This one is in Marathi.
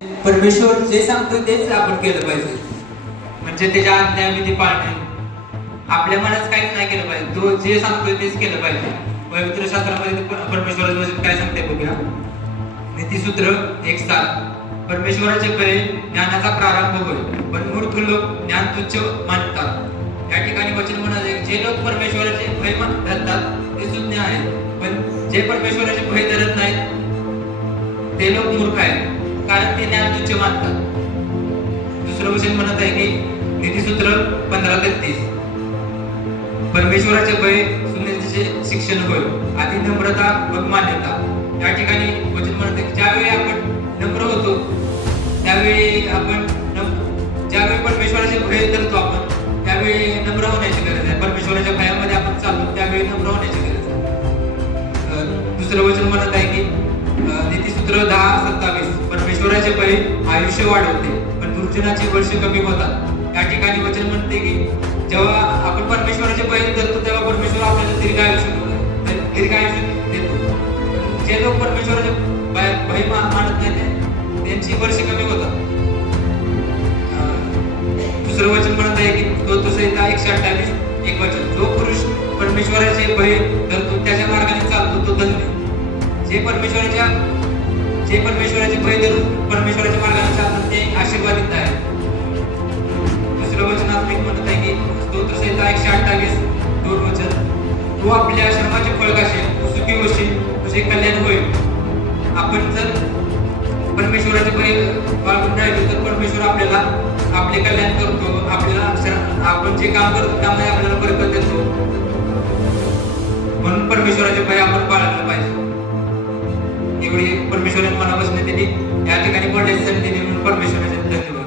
परमेश्वर जे सांगतो तेच आपण केलं पाहिजे, म्हणजे त्याच्या आज्ञाविधी पाळणे. आपल्या मनात काहीच नाही केलं पाहिजे, तो जे सांगतोय तेच केलं पाहिजे. पवित्र शास्त्रामध्ये परमेश्वराचं वचन काय सांगते बघूया. नीतिसूत्र 1:7. परमेश्वराचे भय ज्ञानाचा प्रारंभ होय, पण मूर्ख लोक ज्ञान तुच्छ मानतात. या ठिकाणी वचन म्हणत आहे, जे लोक परमेश्वराचे भय धरतात ते सुज्ञ आहेत, पण जे परमेश्वराचे भय धरत नाहीत ते लोक मूर्ख आहेत, कारण ते ज्ञान तुच्छ मानतात. दुसरं वचन म्हणत आहे की नीतिसूत्र 15:33. परमेश्वराचे भय सुज्ञतेचे शिक्षण होय, आधी नम्रता मग मान्यता. या ठिकाणी वचन म्हणत आहे, ज्यावेळी आपण नम्र होतो त्यावेळी ज्यावेळी परमेश्वराचे भय धरतो आपण त्यावेळी नम्र होण्याची गरज आहे. परमेश्वराच्या भयामध्ये आपण चालतो त्यावेळी नम्र होण्याची गरज आहे. दुसरं वचन म्हणत आहे की नीतिसूत्र 10:27. परमेश्वराचे भय आयुष्य वाढवते, पण दुर्जनाची वर्ष कमी होतात. या ठिकाणी वचन म्हणते की जेव्हा आपण परमेश्वराचे भय धरतो तेव्हा परमेश्वर आपल्याला दीर्घ आयुष्य देतो. जे लोक परमेश्वराचे भय मानत नाही त्यांची वर्ष कमी होतात. दुसरं वचन म्हणत आहे की स्तोत्रसंहिता 128 एक वचन, जो पुरुष परमेश्वराचे भय धरतो त्याच्या मार्गाने चालतो तो धन्य. जे परमेश्वराचे भय धरून परमेश्वराच्या मार्गाने चालतात ते आशीर्वादित आहे. दुसरं वचन अजून एक म्हणत आहे की स्तोत्रसंहिता 128 2 वचन, तू आपल्या श्रमाचे फळ खाशील, तू सुखी होशील, तुझे कल्याण होईल. आपण जर परमेश्वराचे भय बाळगून राहिलो तर परमेश्वर आपल्याला आपले कल्याण करतो. आपण जे काम करतो त्यामुळे आपल्याला बरकत देतो. म्हणून परमेश्वराचे भय आपण बाळगलं पाहिजे. एवढी परमेश्वराने मनापासून दिली, या ठिकाणी बोलण्याची संधी दिली म्हणून परमेश्वराचे धन्यवाद.